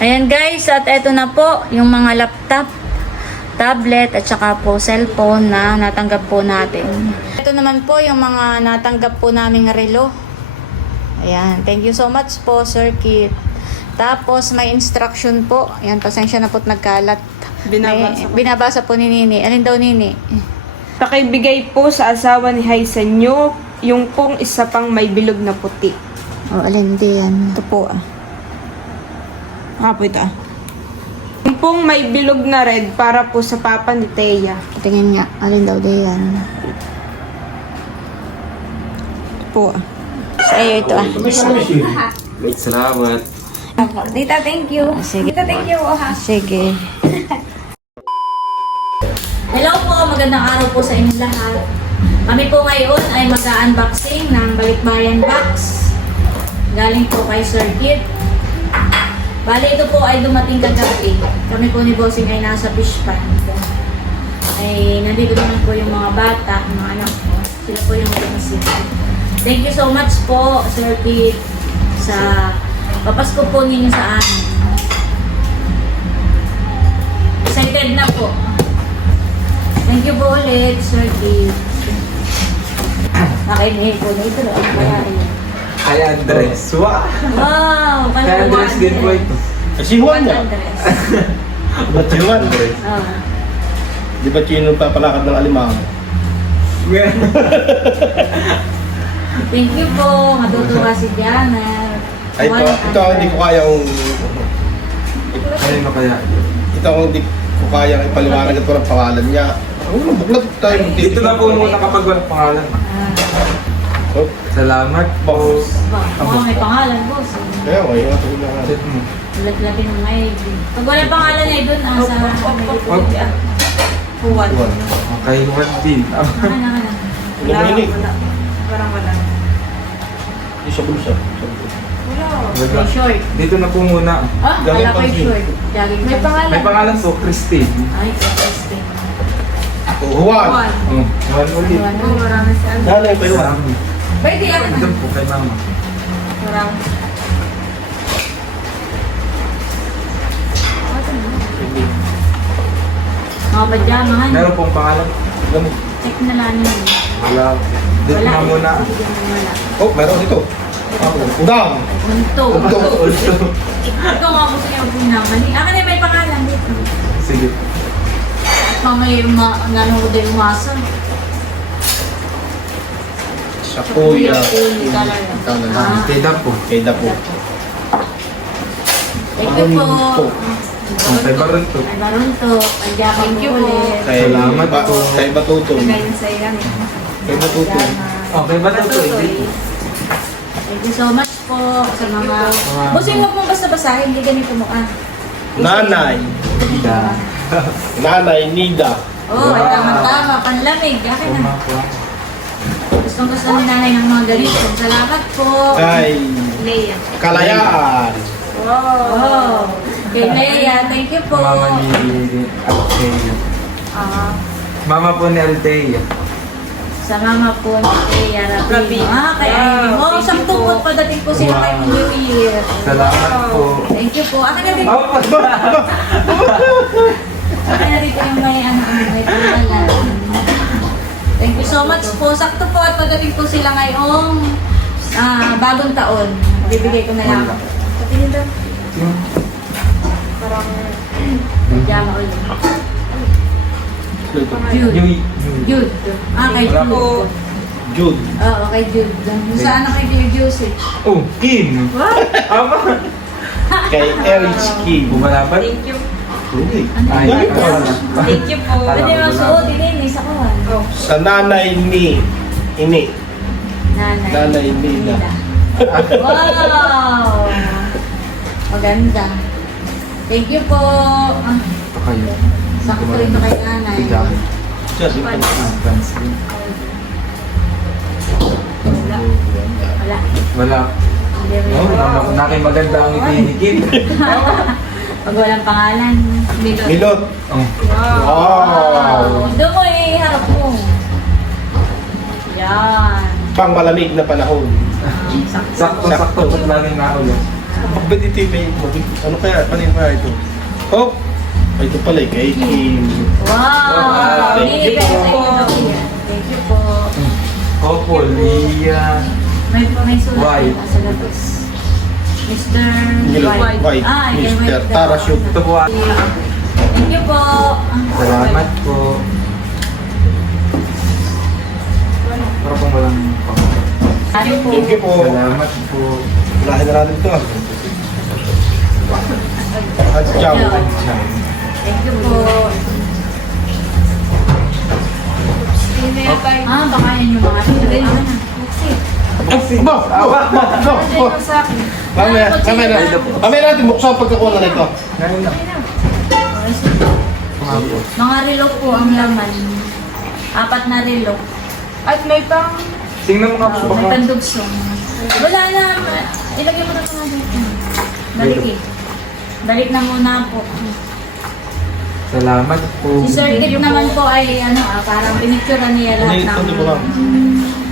Ayan guys, at eto na po yung mga laptop, tablet at saka po cellphone na natanggap po natin. Ito naman po yung mga natanggap po naming relo. Ayan, thank you so much po Sir Kit. Tapos may instruction po. Ayan, pasensya na po't nagkalat. Binabasa po ni Nini. Alin daw Nini? Pakibigay po sa asawa ni Haisen nyo yung pong isa pang may bilog na puti. Oh, alin di yan. Ito po ah. Po ito ah. Yung pong may bilog na red para po sa papa ni Thea. Tingin nga, alin daw di yan. Ito po ah. Sa iyo ito ah. Salamat. Tita, thank you. Sige. Tita, thank you. Oh, ha. Sige. Hello po, magandang araw po sa inyong lahat. Kami po ngayon ay mag-unboxing ng Balikbayan Box. Galing po kay Sir Kit. Bale, ito po ay dumating kagabi. Kami po ni Bossing ay nasa fish pond. Ay, nandito naman po yung mga bata, yung mga anak ko. Sila po yung mag-iisip. Thank you so much po, Sir Kit, sa papasko po ninyo sa amin. Excited na po. Thank you po ulit, Sir Kit. Nakinig po na ito. Ano kaya yun? Kay Andres. Wow! Kay Andres din po ito. Si Juan niya. Andres. Ba't si Juan? Oh. Di ba siya yung papalakad ng alimango? Thank you po. Matutuwa si Diana. Ay, ito ang hindi ko kayang... Ano mo kaya? Ito ang hindi ko kayang ipaliwanag at walang pangalan niya. Buklat tayo. Dito na po muna kapag walang pangalan. Oh, Salamat po. boss. Mukhang may pangalan, boss. Kaya mo, yung ito na nga. Chat mo. Lat-latin ng ngayon. Pag wala pangalan ay doon, sa... Juan. Kay Juan din. Ano ba yun eh? Parang wala. Yung sa bulsa. May short. Dito na po muna. Ah, wala Jogging pa yung pants short. Jogging May pants. pangalan. May pangalan po, Christine. Ay, interesting. Juan. Oh, Juan ulit. Oh, marami si Andres. Nanay pa Juan. Marami. Pwede yan. Doon po kay mama. Marami. Mga padyamahan. Meron pong pangalan. Gamit. Check na lang yun. Wala. Dito na muna. Wala. Oh, meron ito. Udang. Unto. Also. Ito nga po siya yung naman. Akin ay may pangalan dito. Sige. Mamay nanonood ay umasa. Sa kuya. Ah. Keda po. Keda po. Thank you po. Oh, kay Barunto. Ay, Barunto. Ay, thank you po. Kay Salamat po. Kay Batutong. Ganyan sa'yo yan. Kay Batutong. Oh, kay Barunto. Thank you so much po sa mga... Busing mo pong basta-basahin, hindi ganito mo ah. Nanay. Keda. Nanay Nida. Oh, ay tama-tama. Panlamig. Akin na. Gusto ni nanay ng mga ganito. Salamat po. Kay Leia. Kalayaan. Oh. Kay Leia, thank you po. Mama ni Althea. Ah, Mama po ni Althea. sa mama po ni Leia Rabino. Ah, kay Amy. Oh, saktong po padating po sila kay New Year. Salamat po. Thank you po. Akin na rin. Oh, Akin na rin po yung may pangalan. Thank you so much po. Sakto po at padating po sila ngayong bagong taon. Bibigay ko na lang. Patingin daw. Parang pajama ulit. Jude. Jude. Ah, kay Wala Jude. Jude. Oo, kay Jude. Saan na kay Dear Joseph? Oh, Kim. Ama. Kay Erich King. Bumalaban? Thank you. Hindi. Ay, Ganito. Thank you po. Pwede masuot, hindi sa kawan. Oh. Sa nanay ni Ini. Nanay. Nanay Nida. Wow! Maganda. Thank you po. Ah, Ito kayo. sakto rin kay nanay. Tiga. Siya, di ba? Advance din. Wala. Wala. Hindi rin. Oh, nakimaganda ang itinikin. Pag walang pangalan. Milot. Milot. Oh. Wow! Doon mo iharap mo. Yan. Pang malamig na panahon. Sakto. Sakto-sakto. Ba't laging naulan? Bakit ito yung may... Ano kaya? Kanina kaya ito? Oh! Ay, ito pala eh. Kay Kim. Wow! Thank you Binibigay po. sa inyo daw yan. Thank you po. Opo, Lia. May sulat White. sa labas. Mr. White. White. Mr. Mr. Tarashoot. Ito po. Thank you po. Salamat po. Para pong walang pang... Thank you po. Thank you po. Salamat po. Unahin na natin ito. At ciao. Thank you po. Baka yun yung mga rin. Mamaya natin buksan pagkakuha na ito. Ngayon na. Mga po. Mga relo po ang laman. 4 na relo. At may pang... Tingnan mo nga po May baka. pandugsong. Wala na. Ilagay mo na ito dito. Balik eh. Balik na muna po. Salamat po. Si Sir Kit naman po ay parang pinicturean niya lahat Ito ko lang.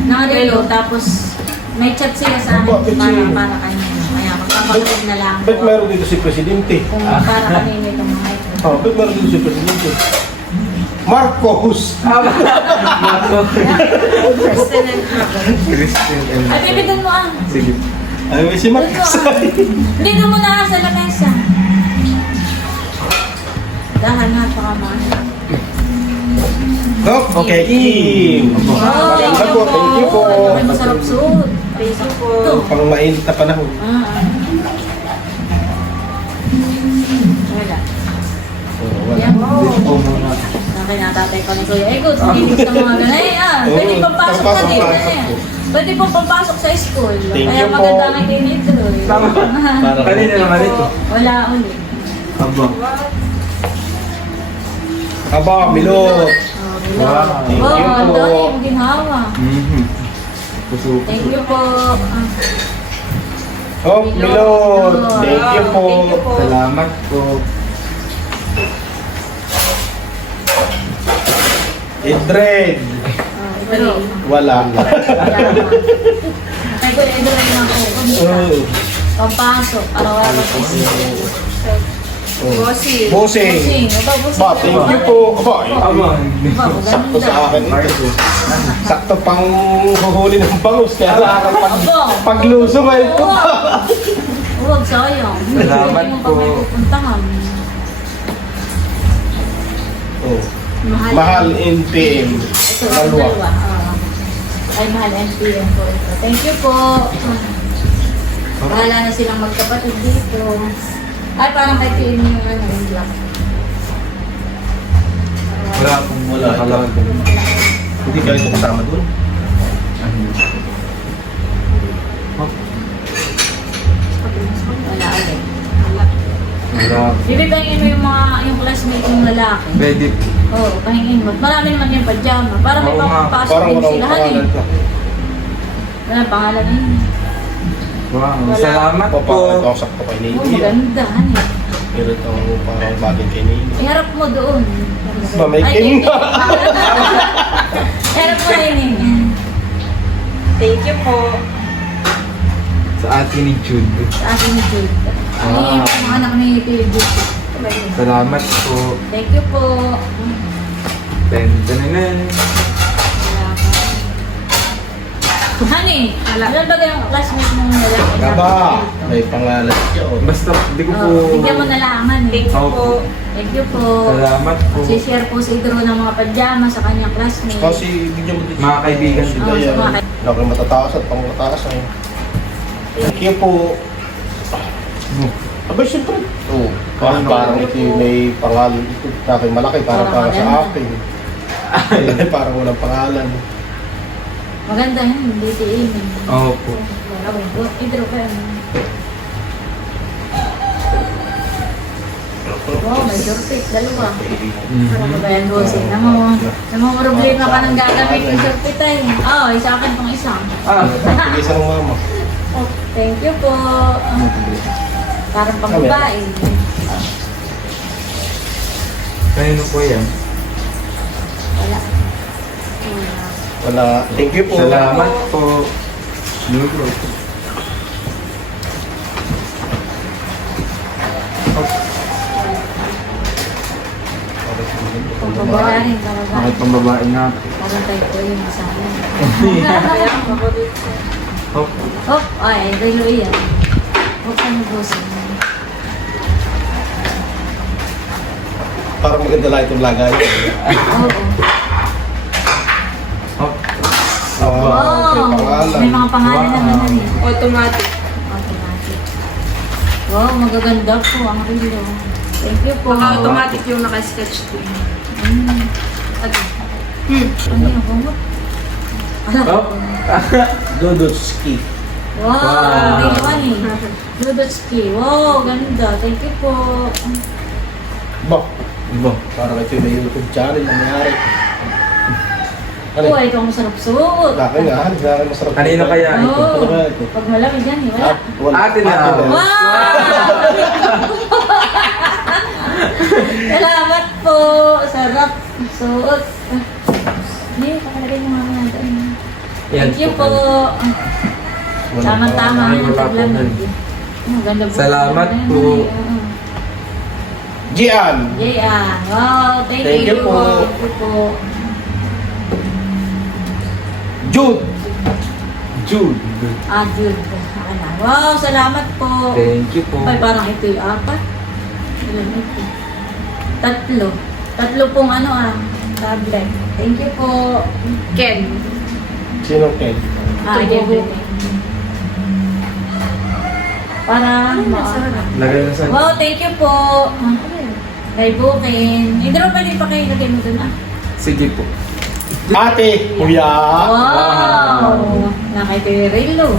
ng relo. Tapos may chat sila sa amin para kanya. Kaya magpapagod na lang Ba't po. meron dito si Presidente? Kung para kanina itong mga ito. Oh, ba't meron dito si Presidente? Marcos! Christian and... Ay, bibigyan mo ah. Sige. Ay, may si Marcos. Dito mo na sa lamesa. Dahan na, baka mahal. Oh, okay, Kim. Maganda po, thank you po. May masarap suot. Thank you po. Ito. Pang mainit na panahon. Wala. Oh, wala. Yan. Dito po muna. Sabi na tatay ko ni Kuya Ego, sinilig sa mga ganay. Pwede pang pasok ka din. Pwede pang pampasok sa school. Thank Kaya you po. maganda ang itinito. Tama. Kanina naman ito. Wala ulit. Aba. Aba, Milot. Wow. Thank you ang po. dami yung ginawa. Mhm. Puso. Thank you po. Oh, Milot. Thank you po. Salamat po. Idred. Ito. Wala. Kaya ko ito lang ako. Oh. Pampasok. Araw-araw sa school. Bossy. Bosing. Aba, busing. Ba, thank you po. Aba, Aba. sakto Ganda. sa akin ito. Marco. Sakto pang huhuli ng bangus. Kaya lang Aba. pagluso ngayon po. Huwag, sayang. Salamat Hindi mo po. pa may pupuntahan. Oh. Mahal in PM. Ito, Dalawa. dalawa. Ay, mahal NPM po ito. Thank you po. Bahala na silang magkapatid dito. Ay, parang kay PM yung yung black. Wala akong Wala. kalawag. Hindi kayo ito kasama doon. Wala ulit. Wala. Bibigyan mo yung classmate yung lalaki. Pwede. Oo, pahingin mo. Marami naman yung pajama. Para may Oo nga. papapasok Parang din walang sila. pangalan ito. Wala pangalan yun. Wow. Wala. Salamat po. Papakasok ko kay Oo, Nate. maganda. Pero ito parang bagay kay Nate. Iharap mo doon. Ba, may Ay, king. Iharap mo rin eh. Thank you po. Sa atin ni Jude. Sa akin ni Jude. Ano Wow. yung mga anak ni Jude? Salamat po. Thank you po. Tentanen. Honey, alam ba yung classmate mong lalaki? Gaba. May pangalan siya. oh. Basta di ko po. Oh, bigyan mo na laman eh. Thank you po. Thank you po. Salamat po. Si-share po si Drew ng mga pajama sa kanyang classmate. Kasi bigyan mo dito. Mga kaibigan. Si Oo, Dayan. sa mga Laki matataas at pang mataas ay. Thank you po. Abay, siyempre. Oo. Parang ito yung may pangalan. Ito sa akin malaki. Parang Parang sa maganda. akin. Parang walang pangalan. Maganda yan, hindi tiin. Opo. Idro ka yan. Wow, may shortfit, dalawa. Ano ba yan, bossing? Namang problema ka nang gagamit yung shortfit ay. Oo, isa akin pang isang. Ah. Bigay sa ng mama. Oh, thank you po. Parang pang babae. Kanino po yan? Wala. Wala. Thank you po. Salamat po. Lugo. Wala rin talaga. Bakit pang babae nga? Parang tayo po yung masama. Hop. Oh, ay, relo yan. Huwag ka nabusin. Parang maganda lang itong lagay. Oo. Hop. Wow! May mga pangalan Wow. naman na rin. Automatic. Automatic. Wow, magaganda po ang relo. Thank you po. Baka automatic yung naka-sketch din. Ano yung bungo? Hop. Dodotski. Wow, Wow. relo ni. Lubotski. Wow, ganda. Thank you po. Bak, Ibo. parang ito may YouTube channel na nangyari. Oh, ito ang masarap suot. Laki nga, laki masarap. Kanino kaya ito? Oo. Ano ba ito? Pag malamig yan, eh, wala. Ate na. Wow! Salamat po. Sarap. Suot. Hindi, pakalagay mo mamaya doon. Yan Thank you po. po. Tama-tama. Ay, wala po Tignan. nun. Ang ganda po. Salamat Ayan, po. ayan. Gian. Jayan. Wow, thank Thank you po. Thank you po. Jude. Jude. Ah, Jude. Ako na. Wow, salamat po. Thank you po. Ay, parang ito yung apat. Ilan ito? Tatlo. Tatlo pong tablet. Thank you po. Ken. Sino Ken? Ah, Ito po. Jeffrey. Para Lagay na sa... Wow, thank you po. Kay Bukin. Hindi naman pwede pa kayo lagay mo dun Sige po. Ate. Kuya. Wow! Na kay Pirilo.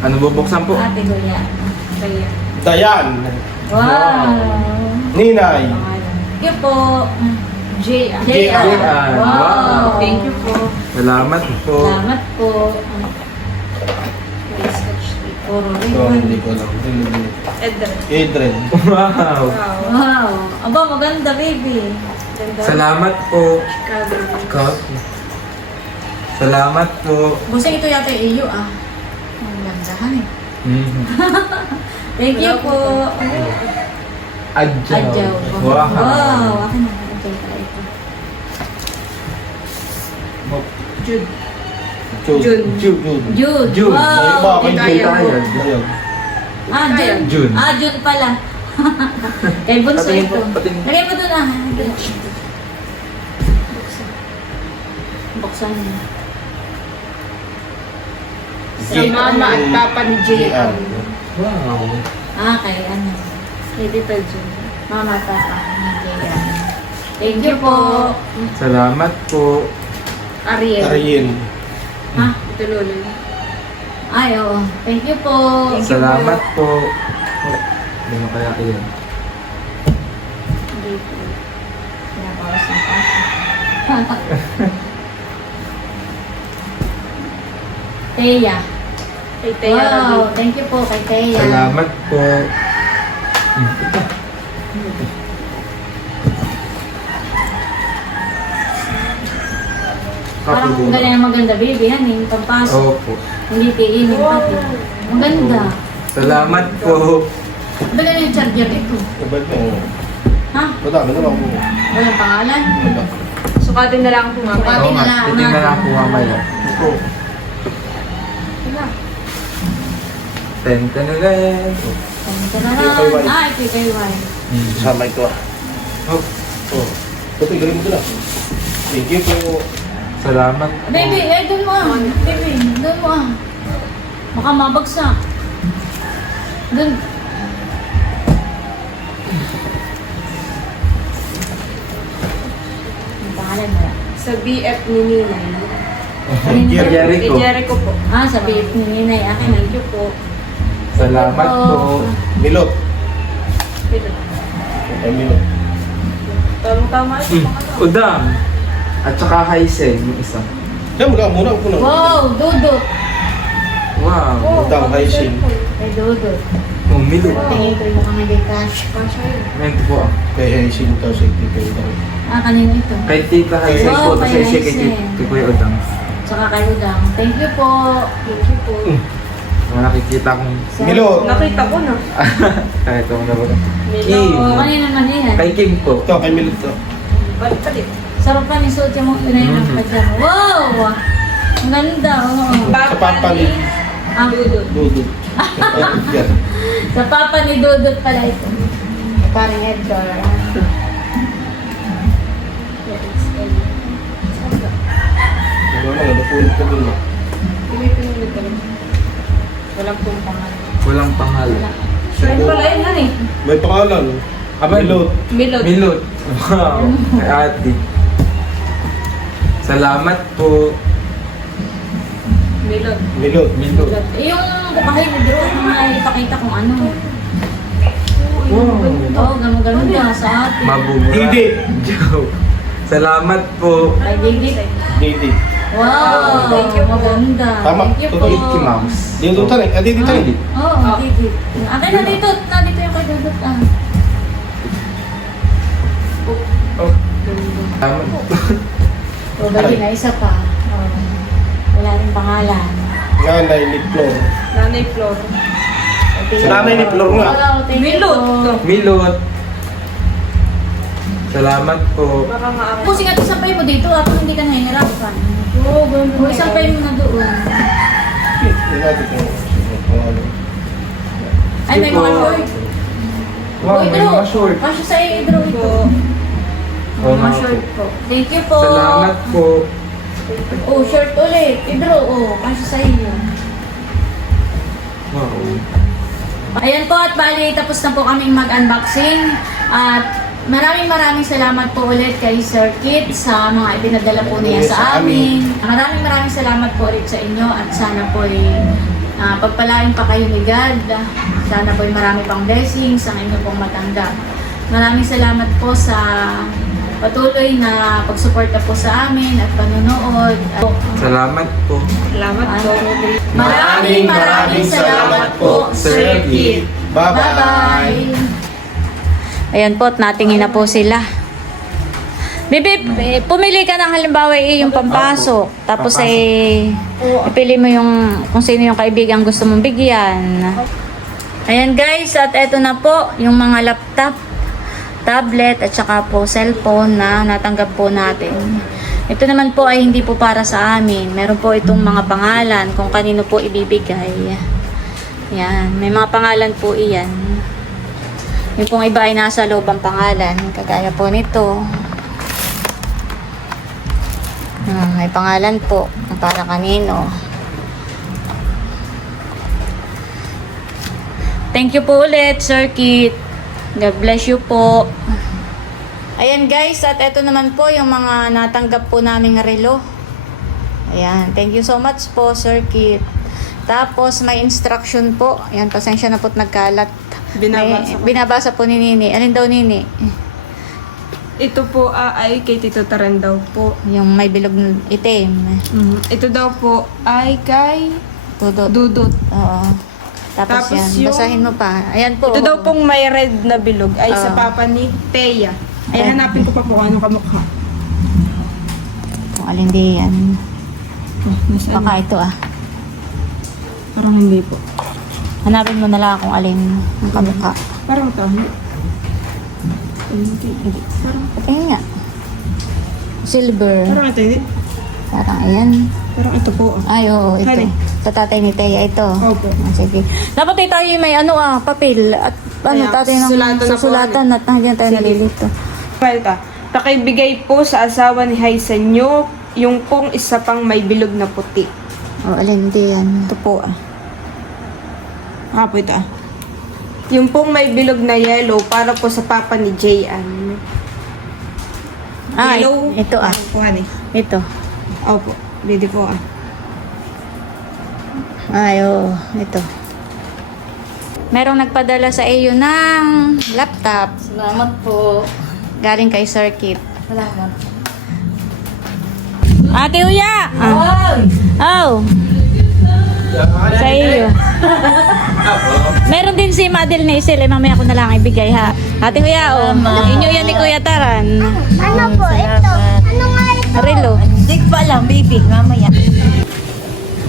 Ano bubuksan po? Ate Kuya. Kaya. Dayan. Wow! Ninay. Thank you po. J. J.R. J.R. Wow! Wow. Thank you po. Salamat po. Salamat po. Sketch din. Puro Ito, hindi ko alam. Edred. Edred. Wow. Wow. Wow! Aba, maganda baby. Ganda. Salamat po. Chicago. Coffee. Salamat po. Busing ito yata yung iyo Ang gandahan eh. Mhm. Thank you po. Adjaw. Adjaw. Wow. Wow! Ako na. Adjaw ka ito. Jude. Jude. Jude. Jude. Jude. Wow! May Hindi tayo. Ayun. Ah, June. June. Ah, June pala. Kay Bunso Patingin ito. po, patingin. Lagay mo doon Buksan niya. Sa mama at papa ni J.R. Wow. Ah, kay Kay Tita June. Mama, papa. Thank you po. Salamat po. Ariel. Ariel. Ha? Ito lolo. Ay, oo. Thank you po. Salamat po. Hindi mo kaya iyan. Hindi po. Pinabawas ng papa. Teya. Kay Teya. Wow, thank you po kay Teya. Salamat po. Parang kung galing ang maganda, baby, yan yung pampasok. Opo. Hindi tiin yung pati. Ang ganda. Salamat po. Baga yung charger ito. Kabal mo. Ha? Madami naman po. Walang pangalan? Sukatin na lang kung Sukatin. mamaya. Oo nga, na lang titingnan natin. ako mamaya. Ito. Wala. Ten-ten-ten. KY. Ah, ito kay Y. Sama ito. Oh, Oh. Ito, galing mo ito lang. Thank you po. salamat po. Baby, doon mo Baby, doon mo Baka mabagsak. Doon. Ang pangalan mo yan? Sa BF ni Ninay. Kanina- Jericho. Kay Jericho po. Ah, sabi ni Ninay. Akin, thank you po. Salamat po. Milot. Ito. Ay, Milot. Tama-tama ito. Udang. At saka Haisen, yung isa. Diyan mo lang muna. Ako na. Wow, Dudut. Wow. Udang, Haising. Kay Dudut. Umilo. Tingin ko yung mukhang nagay cash. Ito po. Kaya Haising daw sa ikikay daw. Ah, kanina ito. Kay Tita Haisen Wow, po. Tapos kay siya kay Haisen. Kuya Udang. Tsaka kay Udang. Thank you po. Thank you po. Mga nakikita kong... Milot. Nakita ko na. Kahit ako na ba? Milot. Kim. Oo, kanina naman yan. Kay Kim po. Ito, kay Milot to. Balik pa din. Sarap pa ni suot yung mga pinay ng pajama. Wow! Ang ganda, oo. Sa papa ni Ang dudot. Dudut. Yan. Sa papa ni Dudut pala ito. Parang Edgar. Ano na, napulot ka dun. ah. Walang pong pangalan. Walang pangalan. Friend pala yun, ano eh. May pangalan. Milot. Milot. Milot. Wow. Kay ate. Salamat po. Milot. Milot. Milot. Yung bukahin ni Drew, mga ipakita kung ano. Wow. Oo, gano'n ka sa atin. Mabubura. Didi. Joke. Salamat po. Ay, David. Didi. Wow! Thank you po. Maganda. Tama. Thank you po. Mickey Mouse. Dito tayo. Dito tayo. Oo, David. Akin na dito. Nandito yung kay Dudut. Ah. Salamat po. O, bali na isa pa. Oh. Wala rin pangalan. Nanay ni Flor. Nanay Flor. Nanay ni Flor nga. Wow, thank you Milot. po. Milot. Salamat po. Baka nga ako. Kung singat isampay mo dito, at hindi ka nahihirapan. Oo, ganun. O, isampay mo na doon. Hindi natin kung pangalan. Ay, may mga short. Wow, Uy, may Drew. mga short. Kasya sa iyo, Drew, ito. Oo Mga nga short po. po. Thank you po. Salamat po. Oh, short ulit. Idro, oh. Kasya sa iyo. Wow. Ayan po at bali, tapos na po kaming mag-unboxing. At maraming salamat po ulit kay Sir Kit sa mga ipinadala po niya sa amin. Maraming salamat po ulit sa inyo at sana po pagpalain pa kayo ni God. Sana po marami pang blessings ang inyo pong matanggap. Maraming salamat po sa patuloy na pagsuporta po sa amin at panonood. Salamat po. Salamat po. Maraming salamat po, Sir Kit. Bye-bye. Ayan po, at natingin na po sila. Bibi, pumili ka ng halimbawa yung pampasok. Tapos ipili mo yung kung sino yung kaibigan gusto mong bigyan. Ayan guys, at eto na po yung mga laptop, tablet at saka po cellphone na natanggap po natin. Ito naman po ay hindi po para sa amin. Meron po itong mga pangalan kung kanino po ibibigay. Yan, may mga pangalan po iyan. Yung pong iba ay nasa loob ang pangalan. Kagaya po nito. May pangalan po kung para kanino. Thank you po ulit, Sir Kit. God bless you po. Ayan guys, at eto naman po yung mga natanggap po naming relo. Ayan, thank you so much po, Sir Kit. Tapos may instruction po. Ayan, pasensya na po't nagkalat. Binabasa po ni Nini. Alin daw Nini? Ito po ay kay Tito Taren daw po. Yung may bilog na itim. Ito daw po ay kay Dudot. Dudot. Oo. Tapos yan, yung- basahin mo pa. Ayan po. Ito daw pong may red na bilog ay sa Oo. papa ni Teya. Ay, Ayan. hanapin ko pa po kung anong kamukha. Kung alin di yan. Nasaan? Baka ito ah. Parang hindi po. Hanapin mo na lang kung alin ang kamukha. Parang ito. Hindi. Parang, Tingin nga. Silver. parang ito. Hindi. Parang ayan. Parang ito po. Ay, oo, ito. Honey. Sa tatay ni Teya, ito. Opo. Sige. Dapat tayo may papel. At ano, Kaya, tatay ng susulatan na po, susulatan at nandiyan tayo Sige. nalilito. Falta. Pakibigay po sa asawa ni Haisen nyo yung pong isa pang may bilog na puti. O, alin di yan. Ito po po ito Yung pong may bilog na yellow para po sa papa ni Jayan. Ah, Yellow. ito ah. Kuhan eh. Ito. Opo. Dito po Ay, oo. Ito. Merong nagpadala sa iyo ng laptop. Salamat po. Galing kay Sir Kit. Salamat. Ate Uya! Oh! Sa iyo. Meron din si Madel na isil. Mamaya ko na lang ibigay ha. Ate Uya, oh. Inyo yan ni Kuya Taran. Ano po ito? Ano nga ito? Relo. Hindi pa lang, baby. Mamaya.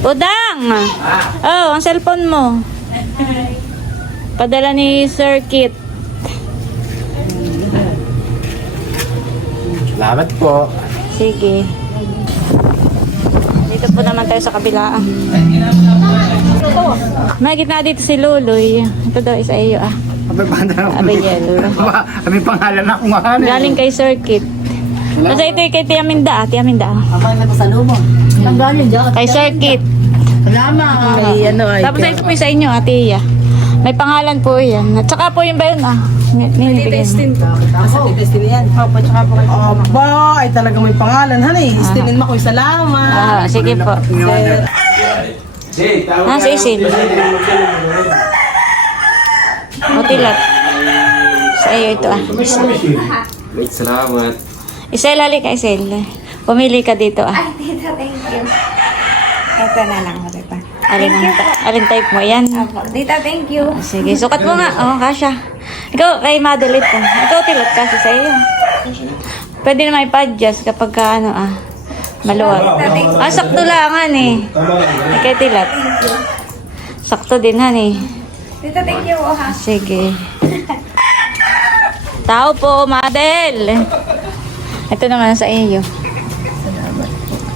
Udang! Oh, ang cellphone mo. Padala ni Sir Kit. Salamat po. Sige. Dito po naman tayo sa kabila. May gitna dito si Luloy. Ito daw isa iyo ah. Abay yellow. Kami pangalan na kung ano. Galing kay Circuit. Basta ito kay Tia Minda. Tia Minda. Kay Circuit. Salamat. May ano ay. Tapos ito po sa inyo, Atiya. May pangalan po yan. At saka po yung ba yun ah. Nilibigyan mo. Opo, tsaka po. Aba, ay talaga may pangalan. Honey, istinin mo ko yung salamat. Ah, sige po. Ah, si Isil. O tilat. Sa iyo ito ah. Wait, salamat. Isel, halika Isel. Pumili ka dito ah. Ay, tita, thank you. Ito na lang, tita. Alin type mo yan? Opo, tita, thank you. Sige, sukat mo nga. Oo, kasha. Ikaw, kay Madeline po. Ikaw, tilat kasha sa iyo. Pwede na may pa-adjust kapag ka, ano ah, maluwag. Ah, sakto lang, eh. Kay tilat. Sakto din, eh. Tita, thank you, ha. Sige. Tao po, Madel. Ito naman sa iyo.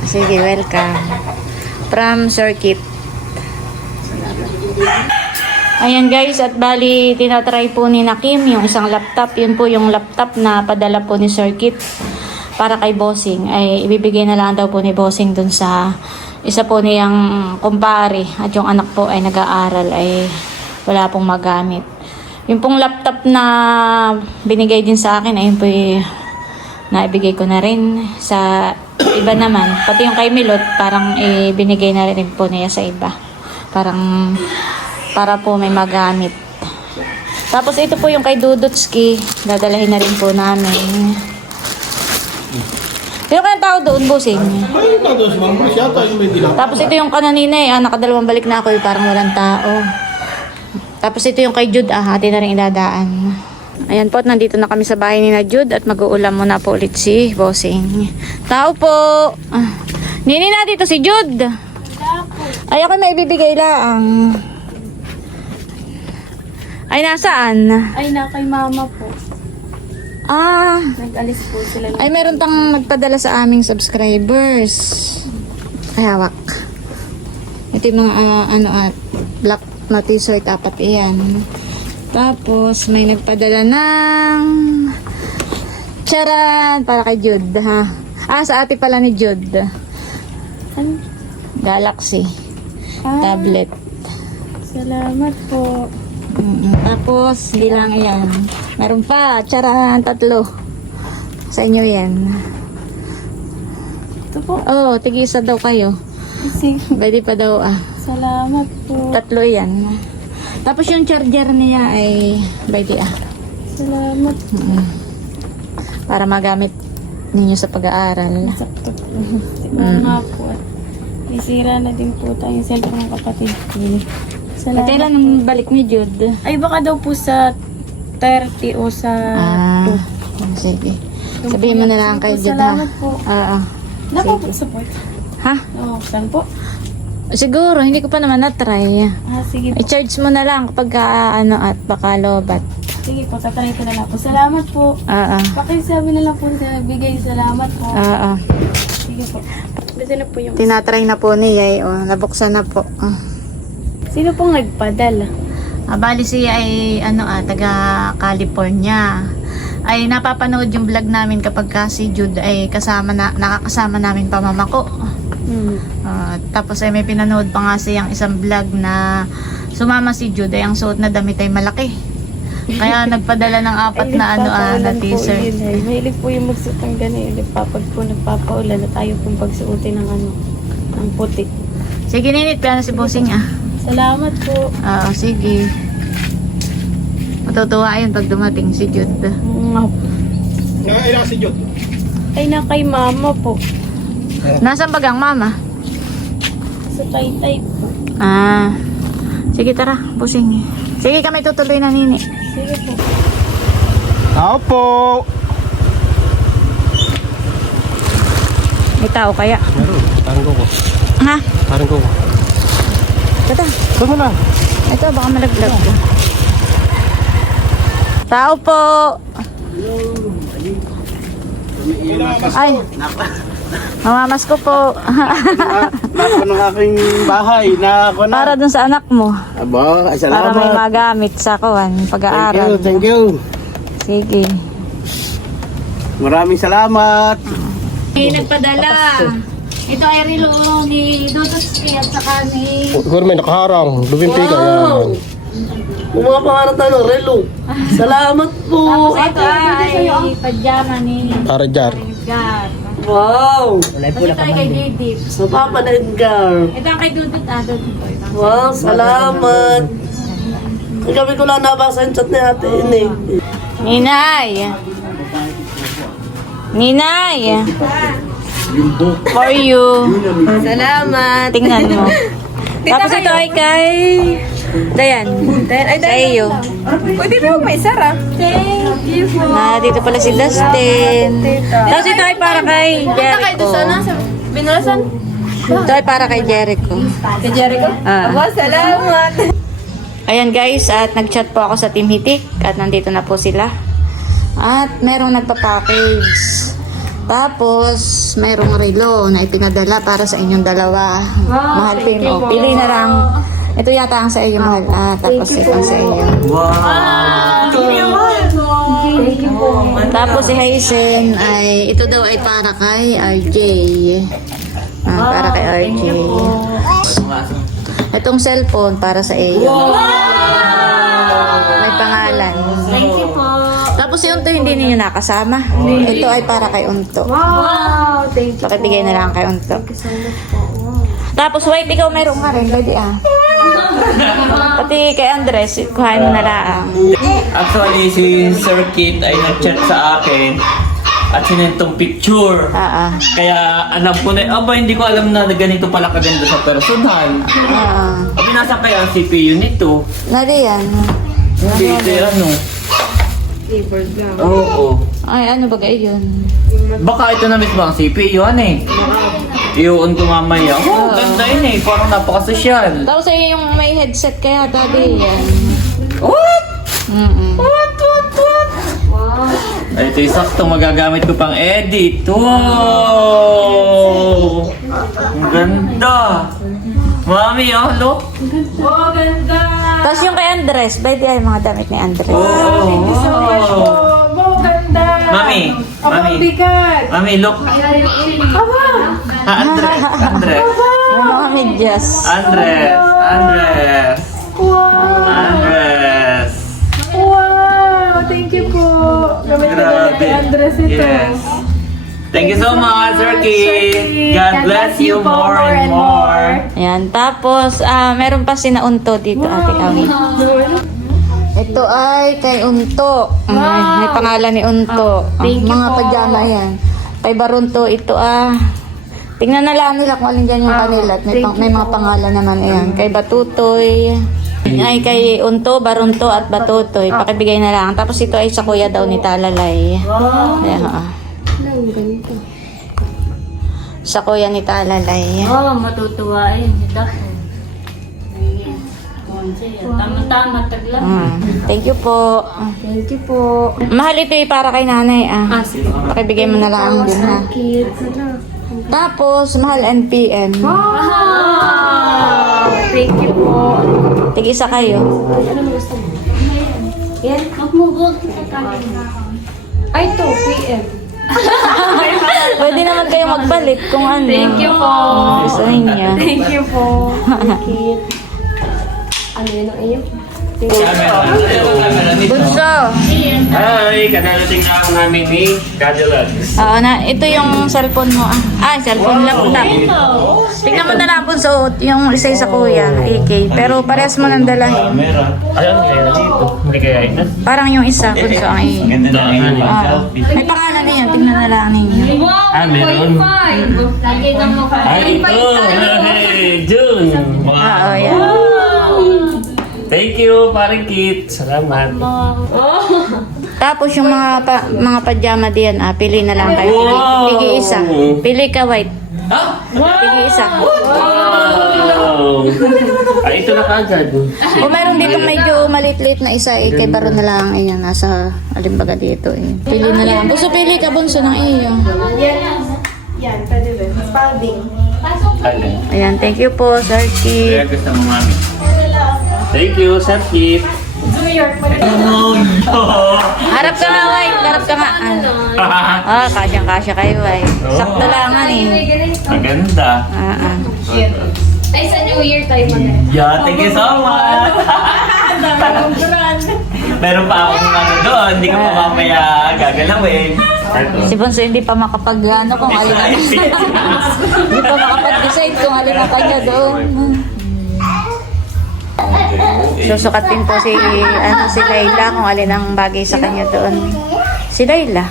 Sige, welcome. From Circuit. Ayan guys, at bali tinatry po ni Nakim yung isang laptop. Yun po yung laptop na padala po ni Circuit para kay Bossing. Ay ibibigay na lang daw po ni Bossing dun sa isa po niyang kumpare. At yung anak po ay nag-aaral ay wala pong magamit. Yung pong laptop na binigay din sa akin, ayun po naibigay ko na rin sa iba naman. Pati yung kay Milot, parang binigay na rin po niya sa iba. Parang para po may magamit. Tapos ito po yung kay Dudutski. Dadalahin na rin po namin. Sino kayang tao doon, Busing? Ay, tatos, mambros yata yung may dilaw. Tapos ito yung kananina nakadalawang balik na ako parang walang tao. Tapos ito yung kay Jude, hati na rin idadaan. Ayan po, at nandito na kami sa bahay ni na Jude at mag-uulam muna po ulit si Bossing. Tao po! Nini na dito si Jude! Ay, ako may ibibigay lang. Ay, nasaan? Ay, na kay mama po. Ah, Nag-alis po sila. ay meron tang nagpadala sa aming subscribers. Ay, hawak. Ito yung mga black na t-shirt, apat iyan. Tapos may nagpadala ng charan para kay Jude, ha. Ah, sa ate pala ni Jude. Ano? Galaxy tablet. Salamat po. Tapos hindi lang yan. Meron pa, charan, 3. Sa inyo yan. Ito po. Oh, tig-isa daw kayo. Sige. Pwede pa daw Salamat po. 3 yan. Tapos yung charger niya ay pwede Salamat po. para magamit ninyo sa pag-aaral. Sakto po. Tignan nga po. Isira na din po tayong cellphone ng kapatid ko. Salamat. Kailan ang balik ni Jude? Ay, baka daw po sa 30 o sa Sige. Sabihin mo na lang kay Jude, ha? Salamat po. Naku po, support. Ha? Oo, saan po? Siguro, hindi ko pa naman na-try. Sige po. I-charge mo na lang kapag at baka lobat. Sige po, tatry ko na lang po. Salamat po. Pakisabi na lang po sa nagbigay. Salamat po. Sige po. Basta na po yung... Tinatry na po niya, nabuksan na po. Sino pong nagpadala? Bali siya ay taga California. Ay napapanood yung vlog namin kapag si Jude ay nakakasama namin pa mama ko. Tapos ay may pinanood pa nga siyang isang vlog na sumama si Jude ay ang suot na damit ay malaki. Kaya nagpadala ng 4 na t-shirt. Mahilig po yung magsuot ng ganun. Pag po nagpapaulan na tayo pong pagsuotin ng ng puti. Sige ninit, plano si Bossing Salamat po. Sige. Matutuwa yun pag dumating si Jude. Nakailang si Jod. Ay, na kay mama po. Nasaan bagang mama? Sa taytay po. Sige tara, Bossing. Sige kami tutuloy na nini. Sige po. Tao po. May tao kaya? Meron. Parang ko. Ha? Parang ko. Tata. Ito mo na. Ito, baka malaglag. Tao po. Ay, mamamas ko po. Nako ng aking bahay na ako na. Para dun sa anak mo. Aba, ay Para may salamat. magamit sa kawan, pag-aaral. Thank you. Sige. Maraming salamat. Nagpadala. Ito ay relo ni Dudos at saka ni... Siguro may nakaharang. Lubinti ka yan. Mga pangarap tayo, relo. Salamat po. Tapos ito ay pajama ni Para jar. Edgar. Wow. Tapos ito ay kay Didip. Sa Papa na Edgar. Ito ang kay Dudut. Dudut. Wow, salamat. Ang gabi ko lang nabasa yung chat ni ate ini. Ninay! Ninay! For you. Salamat. Tingnan mo. Tapos ito ay kay Dayan. Sa iyo. Pwede ba may sara? Thank you po. Dito pala si Dustin. Tapos ito ay para kay Jericho. Binulasan? Ito ay para kay Jericho. Kay Jericho? Ah. Salamat. Ayan guys, at nag-chat po ako sa Team Hitik at nandito na po sila. At merong nagpa-package. Tapos, merong relo na ipinadala para sa inyong dalawa. Mahal Pino. Pili na lang. Ito yata ang sa iyo, mahal. Tapos ito ang sa iyo. Tapos si Hazen ay, ito daw ay para kay RJ. Para kay RJ. Itong cellphone para sa iyo. May pangalan. Thank you po. Tapos yung to hindi niyo nakasama. Ito ay para kay Unto. Wow, thank you. Pakibigay na lang kay Unto. Tapos wait, ikaw meron ka rin. Pwede Pati kay Andres, kuhain mo na lang. Actually, si Sir Kit ay nag-chat sa akin at sinentong picture. Kaya alam ko na, hindi ko alam na ganito pala kaganda sa personal. Binasa kaya ang CPU nito. Nadi yan. Hindi, ito ano. Keyboard lang. Oo. Ay, ano ba yun? Baka ito na mismo ang CPU, ano eh. Iuon ko mamaya. Oh, ganda yun eh. Parang napaka-social. Tapos ay yung may headset kaya dati yan. What? What? Ay, ito yung sakto magagamit ko pang edit. Wow! Ang ganda! Mami, look! Tapos yung kay Andres, pwede ay mga damit ni Andres. Mami, Mami, look! Andres! Yung mga medyas. Andres! Wow, thank you po. Gamit ko na kay Andres ito. Yes. Thank you so much, Sir Kit. God bless you more and more. Ayan, tapos meron pa sinaunto dito, Ate Kami. Ito ay kay Unto. May pangalan ni Unto. Mga pajama yan. Kay Barunto, ito tingnan na lang nila kung alin dyan yung kanila. At may mga pangalan naman yan. Kay Batutoy. Ay kay Unto, Barunto at Batutoy. Pakibigay na lang. Tapos ito ay sa kuya daw ni Talalay. Ayan, sa kuya ni Talalay. Matutuwain. Tama-tama tagla. Thank you po. Thank you po. Mahal ito para kay nanay. Pakibigay mo na lang din ha. Tapos, mahal NPM. Thank you po. Tig-isa kayo. Yan. Magmugod kita kanin. Ay, 2 p.m. Pwede naman kayo magpalit kung ano. Thank you po. Gusto niyo. Thank you po. Ano yun ang iyo? Bunso. Hi, kadalating na ako namin ni Cadillac. Oo na, ito yung cellphone mo. Cellphone laptop. Tingnan mo na lang Bunso, yung isa sa kuya, AK. Pero parehas mo nang dalahin. Ayun, kaya dito. Hindi kaya ina. Parang yung isa, Bunso, ang AK. Ganda na May pangalan na yan, tingnan na lang ninyo. Meron. Lagi na mo ka. Ay, ito. Hey, June. Oo, yan. Thank you, parang Kit. Salamat. Tapos yung mga pajama diyan, pili na lang kayo. Wow! Pili isa. Pili ka white. Ha? Tig-isa. Wow! Ay, ito na kaagad. O meron dito medyo maliit-liit na isa eh. Kay Baron na lang. Ayan, nasa alimbaga dito eh. Pili na lang. Bunso, pili ka bunso ng iyo. Yan, pwede rin. Spalding. Alin? Ayan, thank you po, Sir Kaya Kit. gusto mo, mami. Thank you, Sir Kit. Oh, no! Harap ka nga, White. Harap ka nga. Ah, kasyang-kasya kayo, White. Sakto lang eh. Maganda. Ay, sa New Year tayo Yeah, thank you so much! Meron pa akong ano doon, hindi ko pa mamaya gagalawin. Si Bonso hindi pa makapag kung alin ang hindi pa makapag-decide kung alin ang kanya doon. Susukatin po si Layla kung alin ang bagay sa kanya doon. Si Layla,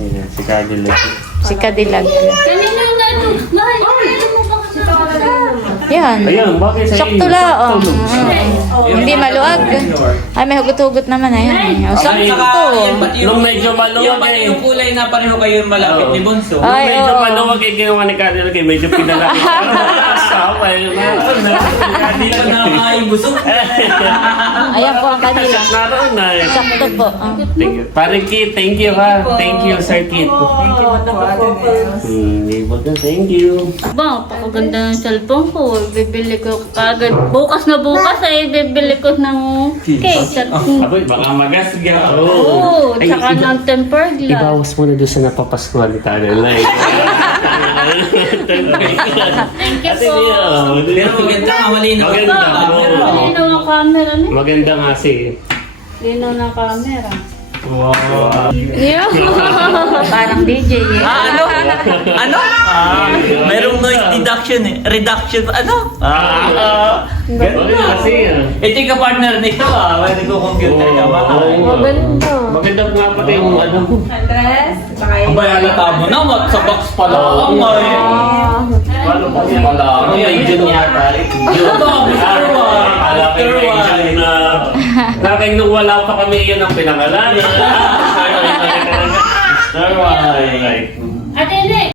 Ayan, si Cadillac. si Cadillac. Kanina nga ito. Mahal, mo ba kasi Yan. Ayun, bakit sa Sakto lang. Hindi maluag. Ay, may hugot-hugot naman. Ayan. Sakto. Nung medyo maluwag eh. Yung kulay na pareho kayo yung malapit ni Bonso. Nung Ay, medyo oo. maluwag eh, ginawa ni Cadillac eh. Medyo pinalaki. Asawa eh. Hindi ko na maibusog. Ayan po ang kanila. Naroon na eh. Sakto po. Thank you. Parang Kit, thank you ha. Thank you, Sir Kit. Thank you. Ba, pakaganda ng cellphone ko. Bibili ko kagad. Bukas na bukas ay bibili ko ng cake. Aboy, baka magasga. Oo, Ay, tsaka ng tempered glass. Ibawas mo na doon sa napapaskuhan ni Cadillac. Thank you po. Pero maganda nga, malinaw. Maganda. Linaw ang camera niya. Maganda nga si. Linaw ng camera. Wow. Yeah. Parang DJ. Ano? Ano? Merong noise reduction. Ano? Ganun kasi. Ito yung partner nito when nagko-computer ka ba? Maganda. Maganda nga pati yung ano. Ang bayalata mo na, sa box pala ang ay. Paano pa siya? Wala. May June yata. Alam ko may June na. Naking nung wala pa kami yun ang pinangalan. Alright. Ate,